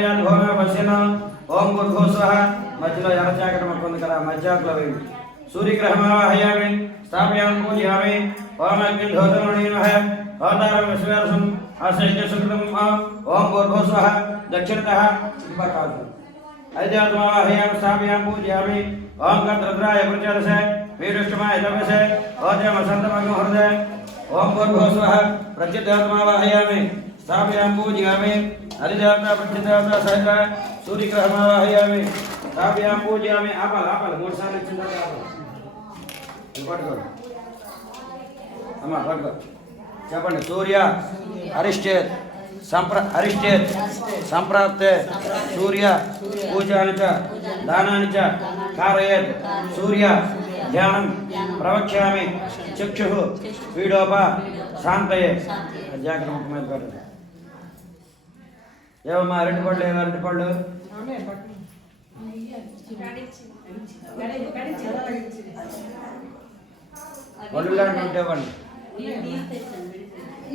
ఆయాన్ భోమ పశ్యన ఓం భూర్భువస్వః మధ్యలో ఎర్రచాకటి మొక్క ఉంది కదా మధ్యాకులో వేయండి సూర్యగ్రహమావాహయామి స్థాపయామి పూజయామి ఓం అగ్నిధోతమణీమః ఓంతారం విశ్వేరసం ఆశ్రయసుకృతం ఓం భూర్భువస్వః దక్షిణతః పకాలు ఐద్యాత్మావాహయామి స్థాపయామి పూజయామి ఓం గంధద్రాయ ప్రచరసే వీరుష్మాయ తపసే ఓజమ సంతమగ్న హృదయ ఓం భూర్భువస్వః ప్రత్యుత్తాత్మావాహయామి స్థాపయామి పూజయామి హరిదేవత ప్రత్యుదేవత సహిత సూర్యగ్రహమావాహయామి స్థాపయామి పూజయామి ఆపాలి 3 సార్లు ఇచ్చిన తర్వాత పట్టుకో అమ్మా పట్టుకో చెప్పండి సూర్య అరిష్టేత్ సంప్రాప్తే సూర్య పూజాని చ దానాని చ కారయేత్ సూర్య ధ్యానం ప్రవక్ష్యామి చక్షుః పీడోప శాంతయే జాగ్రత్త మీద పెట్టండి ఏమమ్మా అరటి పళ్ళు పళ్ళు లాంటి ఉంటే ఇవ్వండి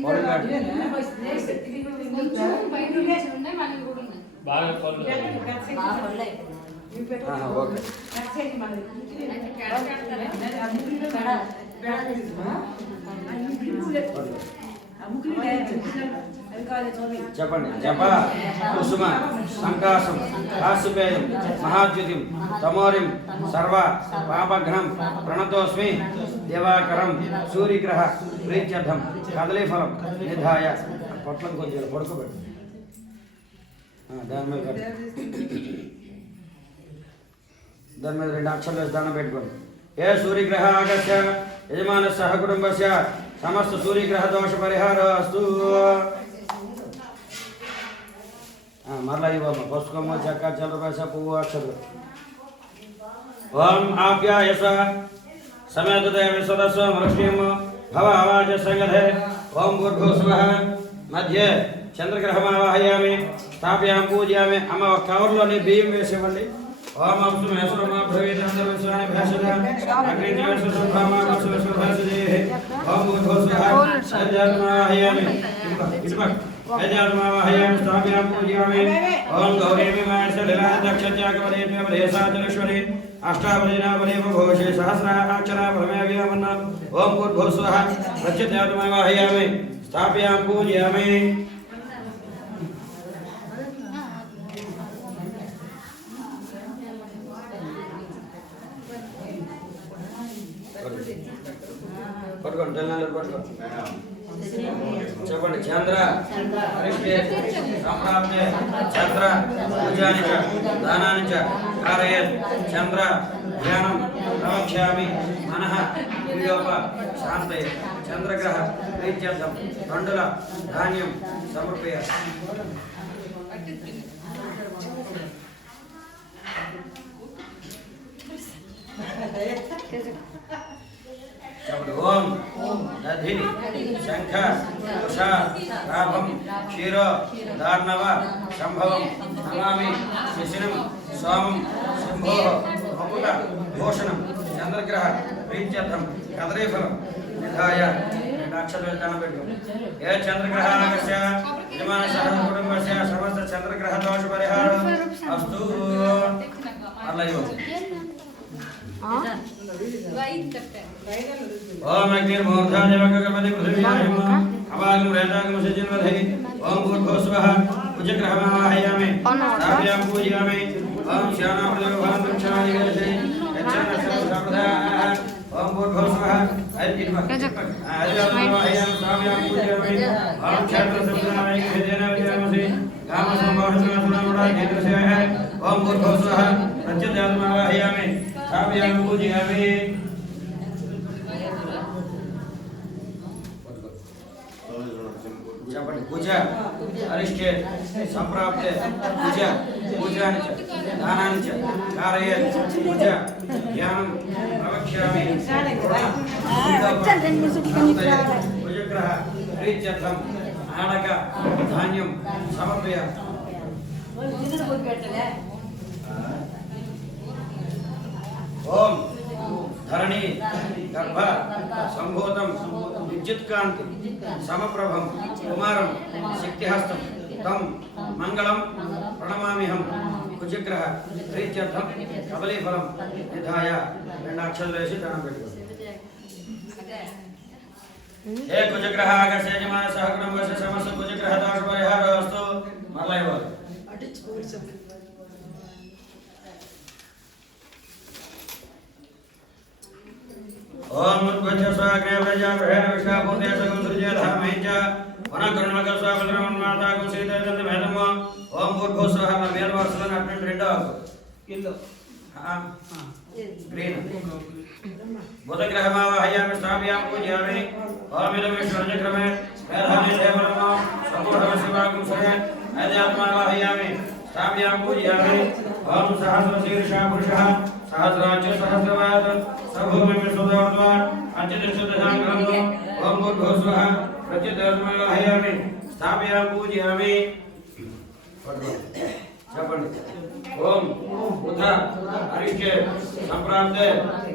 పళ్ళు లాంటి ఓకే చెప్పండి జప కుసుమ సంకాశం కాశుపేయం మహాద్యుతిం తమోరిం సర్వ పాపఘ్నం ప్రణతోస్మి దివాకరం సూర్యగ్రహ ప్రీత్యర్థం కదలీఫలం నిధాయ పొట్లం కొంచెం పడుకోబెట్టు దాని మీద 2 అక్షరాలు వేసి దండం పెట్టుకోండి ఏ సూర్యగ్రహ ఆగస్య యజమాన సహ కుటుంబస్య సమస్త సూర్యగ్రహ దోష పరిహార అస్తు మరలా ఇవ్వమ్మ పసుకొమ్మ చెక్క చల్లపైస పువ్వు అక్షరు ఓం ఆప్యాయస సమేతదేవ సదస్వ లక్ష్మీం భవ అవాజ సంగధే ఓం భూర్భువస్వః మధ్యే చంద్రగ్రహమావాహయామి స్థాపయామి పూజయామి అమ్మ ఒక కవర్లోని బియ్యం వేసివ్వండి ఓం అప్సు మేశ్వరమా భవేదందర విశ్వాని భాషద అగ్నిజేశ్వరమా వసువసుభాసజే ఓం భూర్భువస్వః సజ్జాతమావాహయామి అజాతమావాహయామి స్థాపయామి పూజయామి ఓం గౌరీమి మాయసలిలా దక్షత్యాగవరేభ్య వరేసాచలేశ్వరి అష్టావలీనావలే భోషే సహస్రాక్షరా భరమేవ్యామన్న ఓం భూర్భువస్వః ప్రత్యుత్యాతమావాహయామి స్థాపయామి పూజయామి పట్టుకోండి చెప్పండి చంద్ర సంప్రాప్తే చంద్ర పూజాని చ దానాని చ కారయేత్ చంద్ర ధ్యానం ప్రవక్ష్యామి మనః పీడోప శాంతయే చంద్రగ్రహ ప్రీత్యర్థం తండుల ధాన్యం సమర్పయ ఓం దధి శంఖ కుష రాభం క్షీరో దార్ణవ సంభవం నమామి శిశిరం సోమం శంభో మకుట భూషణం చంద్రగ్రహ ప్రీత్యర్థం కదలీఫలం నిధాయ 2 అక్షరాలు దండం పెట్టు ఏ చంద్రగ్రహాగస్య యజమాన సహ కుటుంబస్య సమస్త చంద్రగ్రహ దోష పరిహార అస్తు అల్లయో ఓం అగ్నిర్మూర్ధాదేవగణపతి పృథివ్యాం అవాగం రేతాగం సజిన్వధై ఓం భూర్భువస్వః కుజగ్రహమావాహయామి స్థాపయామి పూజయామి ఓం శ్యానామృతభాంతక్షాని గర్జే యచ్చన్నసర్వసంప్రదాః ఓం భూర్భువస్వః అధివాహయామి స్థాపయామి పూజయామి ఓం క్షేత్రసంప్రదాయ విజయన విజయమసి కామసంభాషణాసునాముడా కేంద్రసేవ ఓం భూర్భువస్వః ప్రత్యుత్యాతమావాహయామి స్థాపయామి పూజయామి చెప్పండి పూజ అరిష్టే సంప్రాప్తే పూజ పూజాని చ దానాని చ కారయేత్ పూజ ధ్యానం ప్రవక్ష్యామి పూజగ్రహ ప్రీత్యర్థం ఆడక ధాన్యం సమర్పయ ఓం ధరణి గర్భ సంభూతం విద్యుత్కాంతి సమప్రభం కుమారం శక్తిహస్తం తం మంగళం ప్రణమ ప్రణమామిహం కుజగ్రహ ప్రీత్యర్థం కబలీఫలం నిధాయ 2 అక్షరాలు వేసి దండం పెట్టుకోండి. ఏ కుజగ్రహ ఆగస్య యజమాన సహకుటుంబస్య సమస్త కుజగ్రహ దోష పరిహారోస్తు. మళ్ళా ఇవ్వాలి. ఓం ఉద్భజ స్వాగ్నే ప్రజాగ్రహ విష్ణాభూతే సగం సృజేధామహించ వనకర్ణక స్వాగతమన్మాతాకు సీతేంద్ర మేధమ్మ. ఓం భూర్భువస్వః మేల్వాసులను అటువంటి రెండో గ్రీన్ బుధగ్రహమావాహయామి స్థాపయామి పూజయామి. ఓం ఇదమేశ్వరచక్రమే మేధామే దేవరమ సంపూర్ణశివాగం సరే అధ్యాత్మావాహయామి స్థాపయామి పూజయామి. ఓం సహస్రశీర్ష పురుషः సహస్రాజ్య సహస్రవాద సభూమి విశ్వదోర్ధ్వ అత్యుదశాంగ్రహం. ఓం భూర్భువస్వః ప్రత్యుదర్మయామి స్థాపయామి పూజయామి. చెప్పండి. ఓం బుధ అరిష్టే సంప్రాప్తే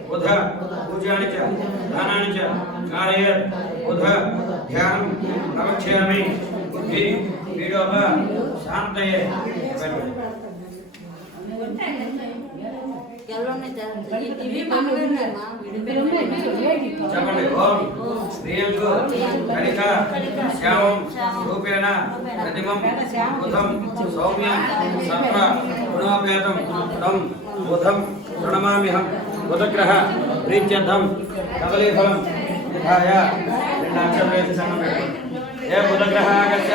బుధ పూజాని చ దానాని చ కార్యేత్ బుధ ధ్యానం ప్రవక్ష్యామి. బుద్ధి పీడోప శాంతయే. చెప్పండి. ఓం శ్రీయంజు కళిక శ్యామం రూపేణ ప్రతిమం బుధం సౌమ్యం సత్వ గుణోపేతం తం బుధం ప్రణమామ్యహం బుధగ్రహ ప్రీత్యర్థం కదలీఫలం నిధాయ 2 అక్షరాలు వేసి దండం పెట్టుకోండి. ఏ బుధగ్రహ ఆగస్య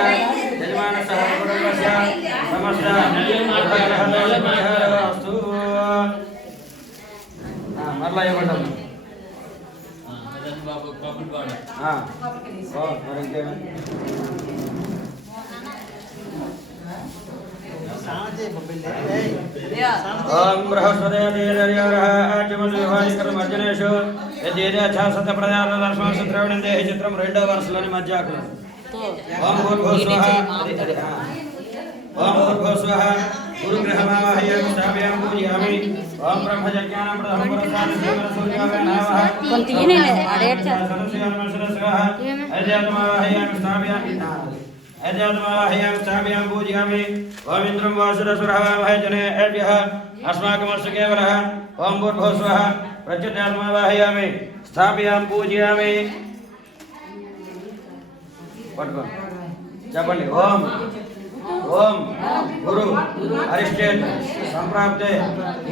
యజమాన సహకుటుంబస్య సమస్త బుధగ్రహ దోష పరిహారోస్తు. మరలా ఇవ్వండి. మరి ఇంకేమి ఓం బృహస్పతిర్జనేషు యజ్ఞాసతప్రదార్థం చిత్రం 2వ వరుసలోని మధ్యాకులు. ఓం భూర్భువస్వః ఓం భూర్భువస్వః గురుగ్రహమావాహయామి స్థాపయామి పూజయామి. ఓం బ్రహ్మజ్ఞానం ప్రథమ పురస్కారం సూర్యోగనామః అధ్యాత్మావాహయామి స్థాపయామి పూజయామి. ఓం ఇంద్రం వాసురసురవామహే జనేభ్యః అస్మాకమస్తు కేవలః. ఓం భూర్భువస్వః ప్రత్యుత్యాత్మావాహయామి స్థాపయామి పూజయామి. పట్టుకోండి. చెప్పండి. ఓం ఓం గురు అరిష్టేత్ సంప్రాప్తే